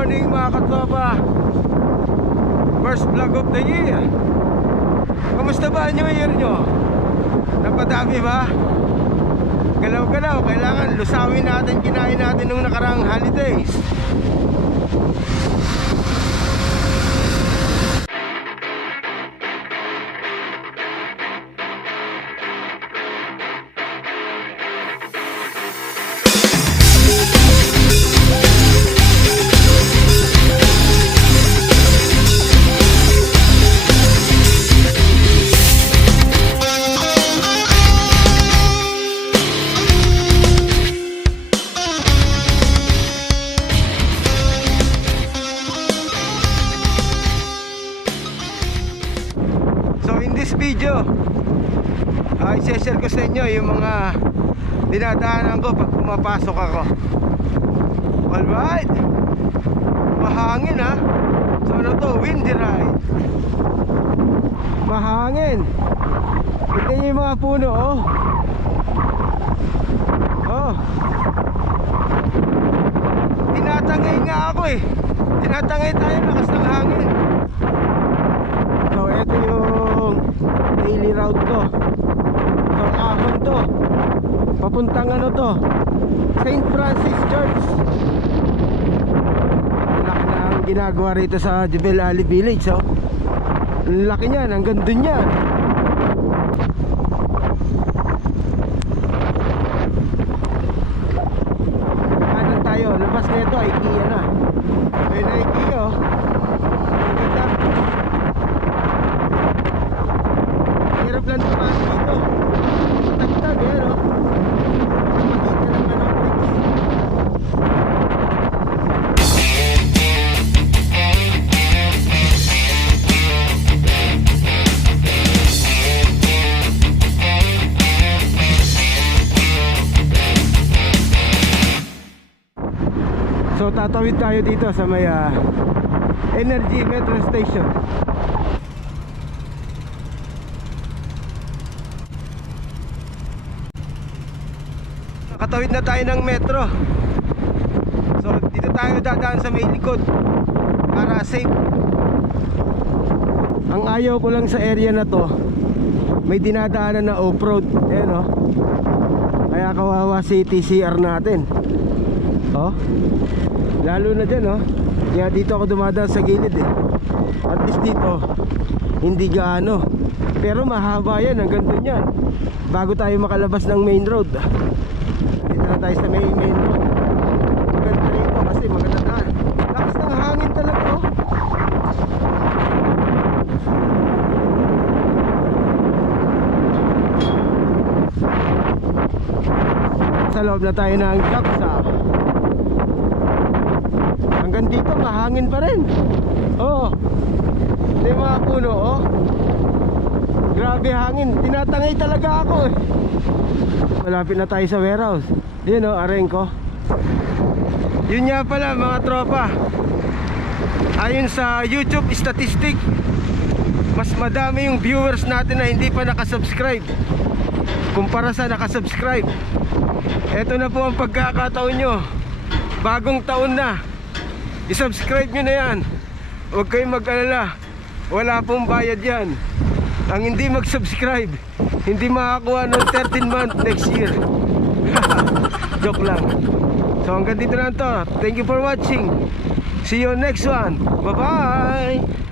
morning mga katropa. First vlog of the year. Kamusta ba New Year nyo? Napadami ba? Galaw-galaw, kailangan lusawin natin, kinain natin nung nakaraang holidays. This video i-share ko sa inyo yung mga dinadaanan ko pag pumapasok ako. Alright, mahangin ha. So ano to, windy ride. Mahangin. Tignan nyo yung mga puno oh. Oh, tinatangay nga ako eh. Tinatangay tayo, lakas ng hangin. So ito yung daily route ko. So ahon to, papuntang ano to, St. Francis Church. Laki na ang ginagawa rito sa Jebel Ali Village oh. Ang laki niyan, hanggang dun yan. Kanan tayo, labas nito IKEA na. Ayun na IKEA oh. Ang ganda. Hirap lang naman dito. Matagtag yan o. Makita ng manopix. So tatawid tayo dito sa may Energy Metro Station. Nakatawid na tayo ng metro. So dito tayo dadaan sa may likod para safe. Ang ayaw ko lang sa area na to, may dinadaanan na off-road. Ayan o. Kaya kawawa si TCR natin. Oh, lalo na dyan oh. Kaya dito ako dumadaan sa gilid eh. At least dito hindi gaano, pero mahaba yan, hanggang dun yan bago tayo makalabas ng main road. Dito na tayo sa main road. Maganda rito kasi maganda daan. Lakas ng hangin talaga oh. Sa loob na tayo ng Japsa. Hanggang dito mahangin pa rin. Oh, ito yung mga puno oh. Grabe hangin, tinatangay talaga ako eh. Malapit na tayo sa warehouse. Yun oh, Arenco. Yun nga pala mga tropa, ayon sa YouTube statistic, mas madami yung viewers natin na hindi pa nakasubscribe kumpara sa nakasubscribe. Ito na po ang pagkakataon nyo. Bagong taon na, i-subscribe nyo na yan. Huwag kayong mag-alala, wala pong bayad yan. Ang hindi mag-subscribe, hindi makakuha ng 13 month next year. Joke lang. So hanggang dito lang to. Thank you for watching. See you next one. Bye bye.